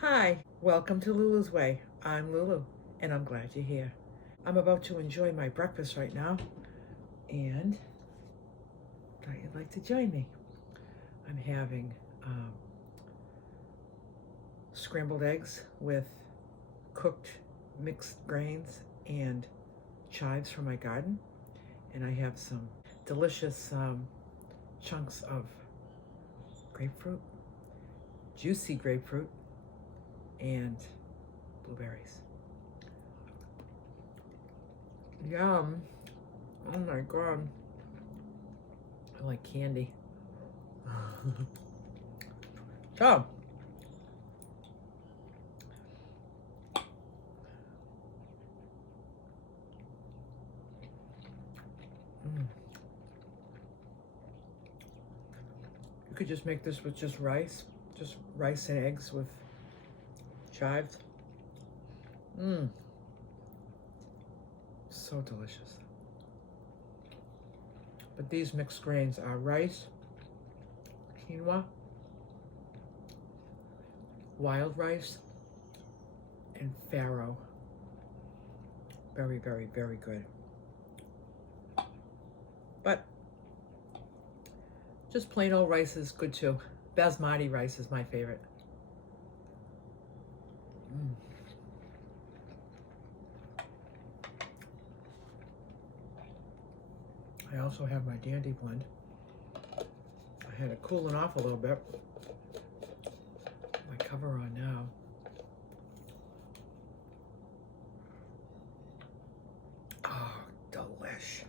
Hi, welcome to Lulu's Way. I'm Lulu, and I'm glad you're here. I'm about to enjoy my breakfast right now, and thought you'd like to join me. I'm having scrambled eggs with cooked mixed grains and chives from my garden, and I have some delicious chunks of grapefruit, juicy grapefruit, and blueberries. Yum. Oh my god. I like candy. So, you could just make this with just rice and eggs with chives. So delicious. But these mixed grains are rice, quinoa, wild rice, and farro. Very, very, very good. But just plain old rice is good too. Basmati rice is my favorite. I also have my dandy blend. I had it cooling off a little bit. My cover on now. Oh, delish.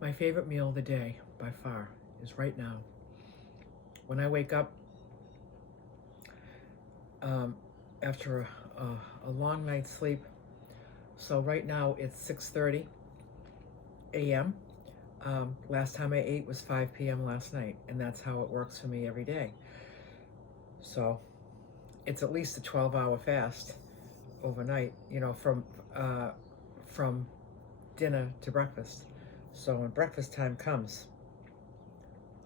My favorite meal of the day, by far, is right now. When I wake up after a long night's sleep, so right now it's 6:30 a.m. Last time I ate was 5 p.m. last night, and that's how it works for me every day. So it's at least a 12-hour fast overnight, you know, from dinner to breakfast. So when breakfast time comes,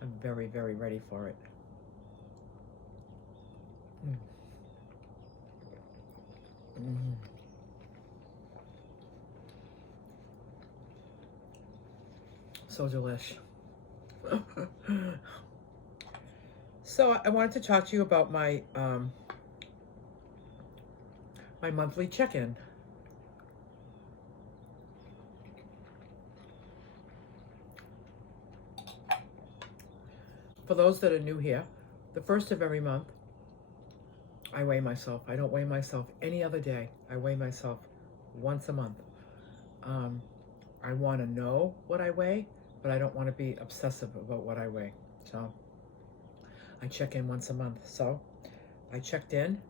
I'm very, very ready for it. So delish. So I wanted to talk to you about my my monthly check-in. For those that are new here, the first of every month, I weigh myself. I don't weigh myself any other day. I weigh myself once a month. I want to know what I weigh, but I don't want to be obsessive about what I weigh. So I check in once a month. So I checked in.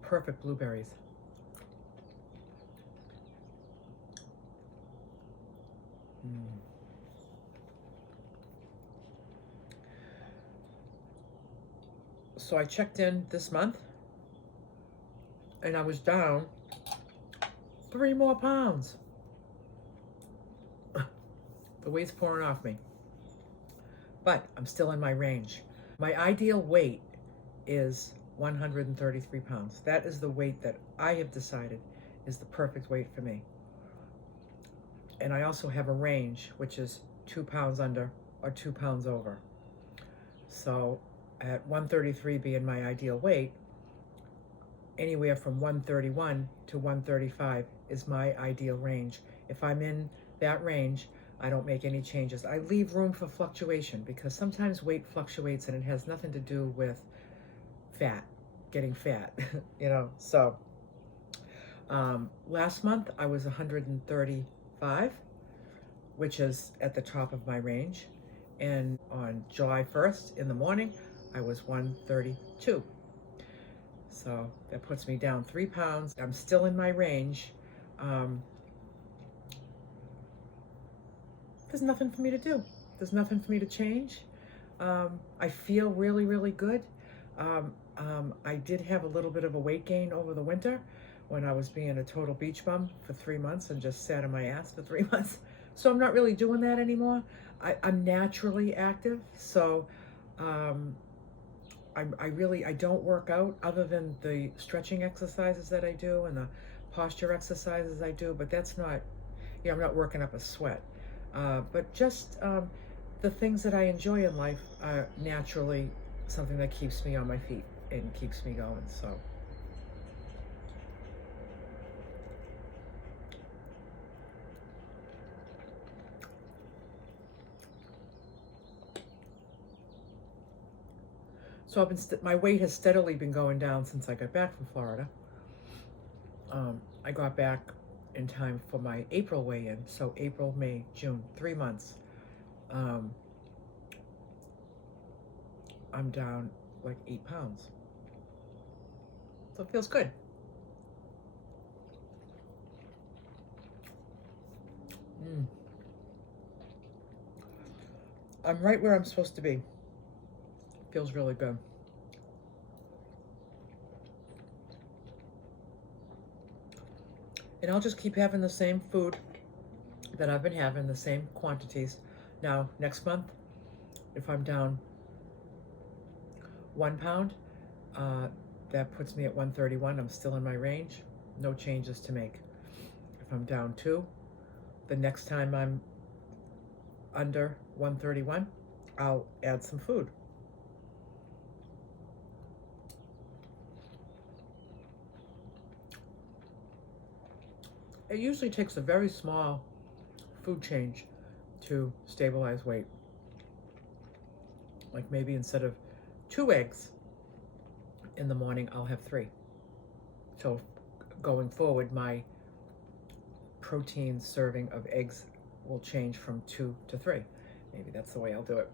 Perfect blueberries. So I checked in this month, and I was down 3 more pounds. The weight's pouring off me. But I'm still in my range. My ideal weight is 133 pounds. That is the weight that I have decided is the perfect weight for me. And I also have a range, which is 2 pounds under or 2 pounds over. So at 133 being my ideal weight, anywhere from 131 to 135 is my ideal range. If I'm in that range, I don't make any changes. I leave room for fluctuation because sometimes weight fluctuates and it has nothing to do with fat, getting fat, you know. So last month I was 135, which is at the top of my range. And on July 1st in the morning, I was 132. So that puts me down 3 pounds. I'm still in my range. There's nothing for me to do. There's nothing for me to change. I feel really, really good. I did have a little bit of a weight gain over the winter when I was being a total beach bum for 3 months and just sat on my ass for 3 months. So I'm not really doing that anymore. I'm naturally active, so I don't work out other than the stretching exercises that I do and the posture exercises I do, but that's not, I'm not working up a sweat. But just the things that I enjoy in life are naturally something that keeps me on my feet and keeps me going, so. So I've been my weight has steadily been going down since I got back from Florida. I got back in time for my April weigh-in, so April, May, June, 3 months. I'm down like 8 pounds. So it feels good. I'm right where I'm supposed to be. Feels really good. And I'll just keep having the same food that I've been having, the same quantities. Now, next month, if I'm down 1 pound, that puts me at 131. I'm still in my range. No changes to make. If I'm down 2, the next time I'm under 131, I'll add some food. It usually takes a very small food change to stabilize weight. Like maybe instead of 2 eggs in the morning, I'll have 3. So going forward, my protein serving of eggs will change from 2 to 3. Maybe that's the way I'll do it.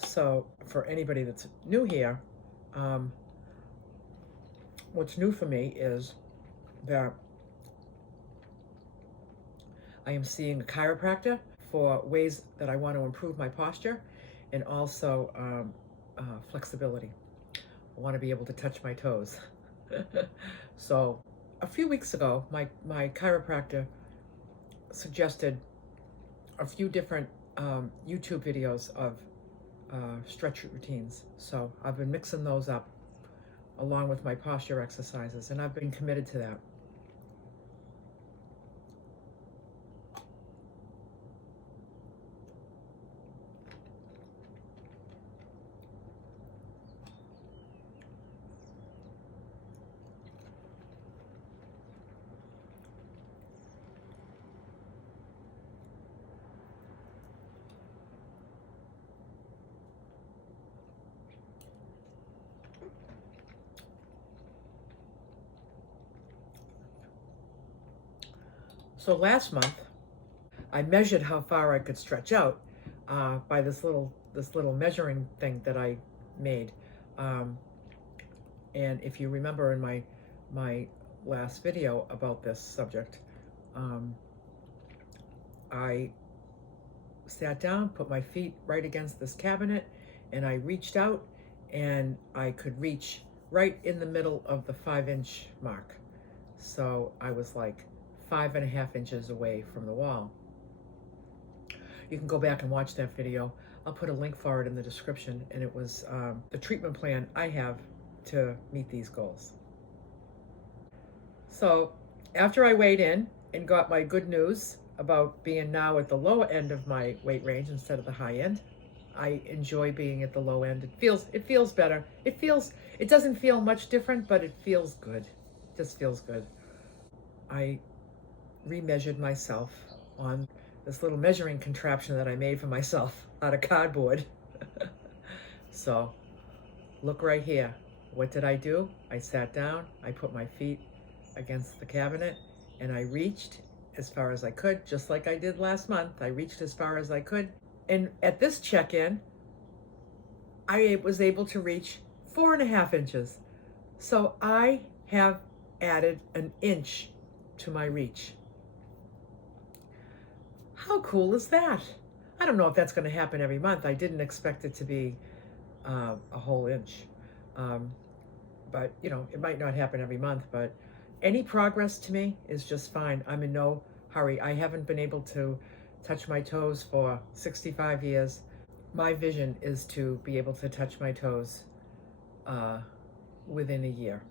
So for anybody that's new here, what's new for me is that I am seeing a chiropractor for ways that I want to improve my posture and also flexibility. I want to be able to touch my toes. So a few weeks ago, my chiropractor suggested a few different YouTube videos of stretch routines. So I've been mixing those up along with my posture exercises, and I've been committed to that. So last month, I measured how far I could stretch out by this little measuring thing that I made. And if you remember in my last video about this subject, I sat down, put my feet right against this cabinet, and I reached out, and I could reach right in the middle of the 5-inch mark. So I was like 5.5 inches away from the wall. You can go back and watch that video. I'll put a link for it in the description, and it was the treatment plan I have to meet these goals. So after I weighed in and got my good news about being now at the low end of my weight range instead of the high end, I enjoy being at the low end. It feels better. It doesn't feel much different, but it feels good. It just feels good. I remeasured myself on this little measuring contraption that I made for myself out of cardboard. So look right here. What did I do? I sat down, I put my feet against the cabinet, and I reached as far as I could, just like I did last month. I reached as far as I could. And at this check-in, I was able to reach 4.5 inches. So I have added an inch to my reach. How cool is that? I don't know if that's going to happen every month. I didn't expect it to be a whole inch. Um, but, you know, it might not happen every month, but any progress to me is just fine. I'm in no hurry. I haven't been able to touch my toes for 65 years. My vision is to be able to touch my toes within a year.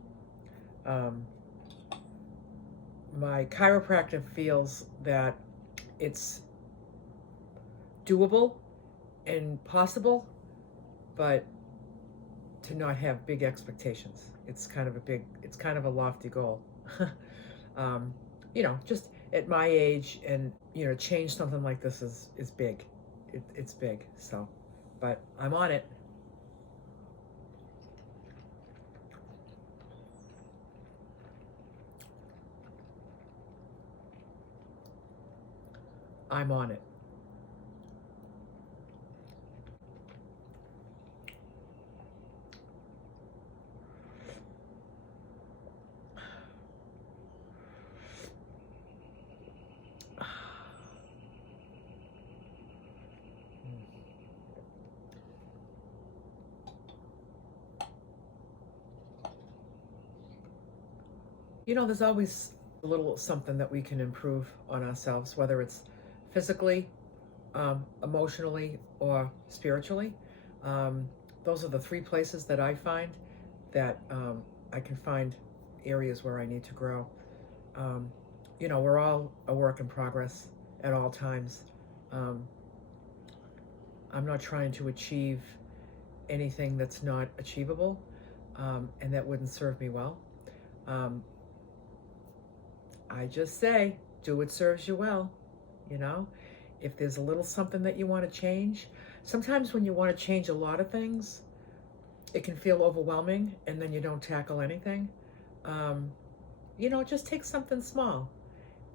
My chiropractor feels that it's doable and possible, but to not have big expectations. It's kind of a lofty goal. You know, just at my age, and you know, change something like this is big. It's big. So, but I'm on it. I'm on it. You know, there's always a little something that we can improve on ourselves, whether it's physically, emotionally, or spiritually. Those are the three places that I find that I can find areas where I need to grow. You know, we're all a work in progress at all times. I'm not trying to achieve anything that's not achievable, and that wouldn't serve me well. I just say, do what serves you well, you know? If there's a little something that you want to change, sometimes when you want to change a lot of things, it can feel overwhelming and then you don't tackle anything. You know, just take something small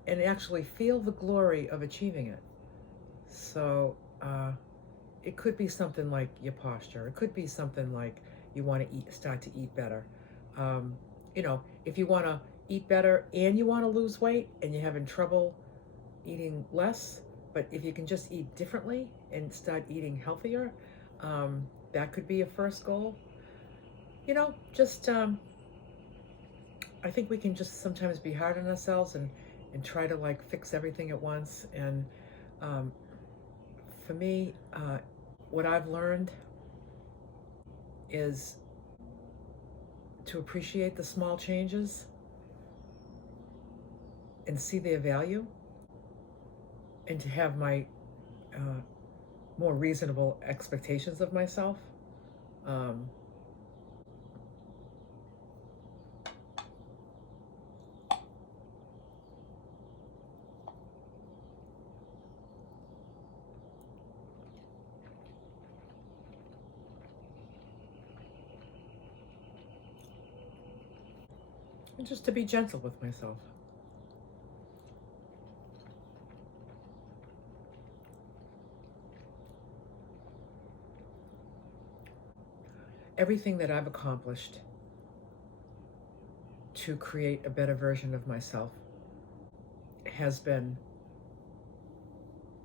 and actually feel the glory of achieving it. So it could be something like your posture. It could be something like you want to start to eat better. You know, if you want to eat better and you want to lose weight and you're having trouble eating less, but if you can just eat differently and start eating healthier, that could be a first goal. You know, just I think we can just sometimes be hard on ourselves and try to like fix everything at once. And for me, what I've learned is to appreciate the small changes and see their value, and to have my more reasonable expectations of myself. And just to be gentle with myself. Everything that I've accomplished to create a better version of myself has been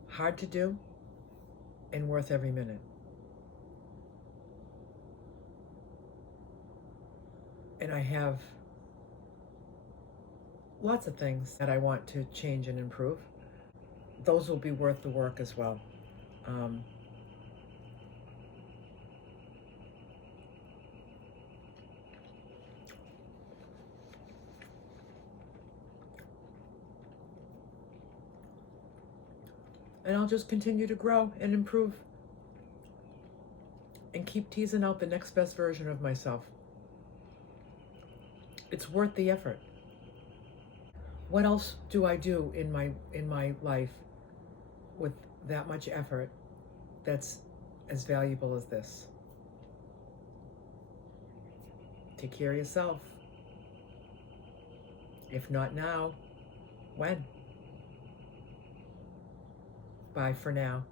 hard to do and worth every minute. And I have lots of things that I want to change and improve. Those will be worth the work as well. And I'll just continue to grow and improve and keep teasing out the next best version of myself. It's worth the effort. What else do I do in my life with that much effort that's as valuable as this? Take care of yourself. If not now, when? Bye for now.